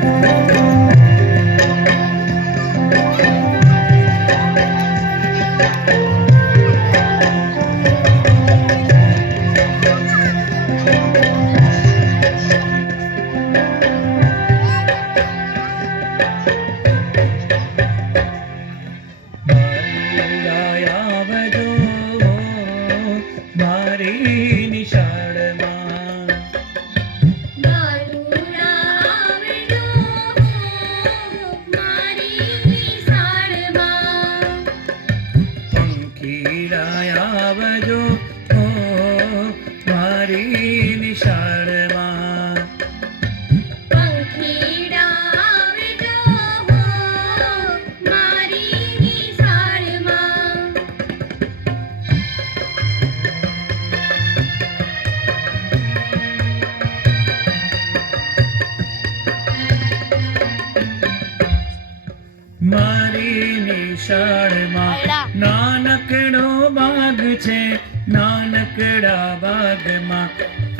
Yeah. મારી નિશાળમાં. પંખીડા આવજો હો મારી નિશાળમાં. મારી નિશાળમાં બાગ છે નાનકડા બાગમાં